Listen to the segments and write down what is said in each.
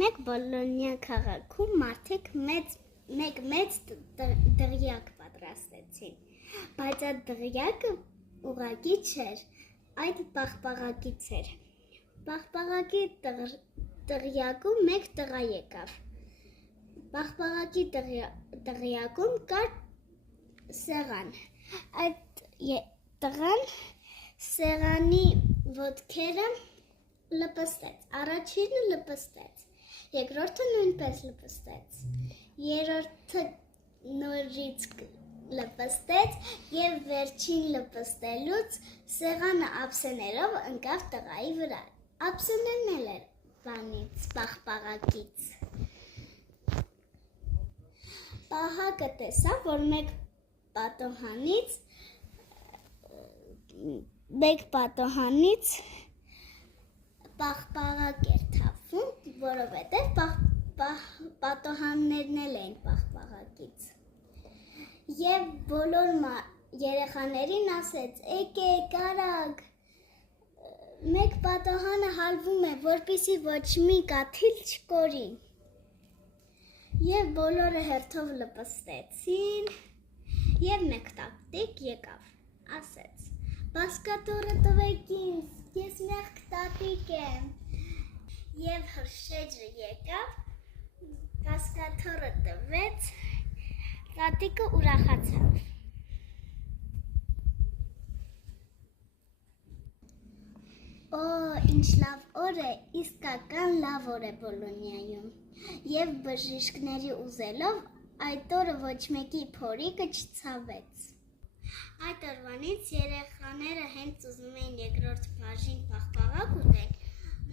Մեկ Բոլոնիա քաղաքում մարդիկ մեծ դղյակ պատրաստեցին, բայց այդ դղյակը ուղղակի չէր, այդ պաղպաղակից էր։ Պաղպաղակի դղյակում մեկ տղա եկավ։ Պաղպաղակի դղյակում կար սեղան։ Այդ տղան սեղանի ոտքերը լպստեց, առաջինը լպստեց, երկրորդը նույնպես լպստեց, երրորդը նորից լպստեց և վերջին լպստելուց սեղանը ափսեներով ընկավ տղայի վրա, ափսենեն էլ էր բանից, պաղպաղակից։ Պահակը տեսավ, որ մեկ պատոհանից պաղպաղակ էր թափվում, որովհետև պատոհաններն էլ էին պաղպաղակից։ Եվ բոլոր երեխաներին ասեց, եկեք արագ, մեկ պատոհանը հալվում է, որպեսզի ոչ մի կաթիլ չկորի։ Եվ բոլորը հերթով լպստեցին, և մեկ տատիկ եկավ, ասեց, բասկաթոռը տվեք ինձ, ես մեղք տատիկ եմ։ Եվ հրշեջը եկավ, բասկաթոռը տվեց, տատիկը ուրախացավ։ Օ, ինչ լավ օր է, իսկական լավ օր է Բոլոնիայում, և բժիշկների ուզելով այդ օրը ոչ մեկի փորիկը չցավեց։ Այդ օրվանից երեխաները հենց ուզում էին երկրորդ բաժին պաղպաղակ ուտել,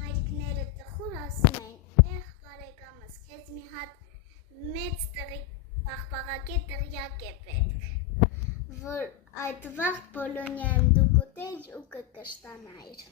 մայրիկները տխուր ասում էին, էհ բարեկամս, քեզ մի հատ մեծ պաղպաղակի դղյակ է պետք, որ այդ վաղ Բոլոնիայում դու կուտեիր ու կկշտանայիր։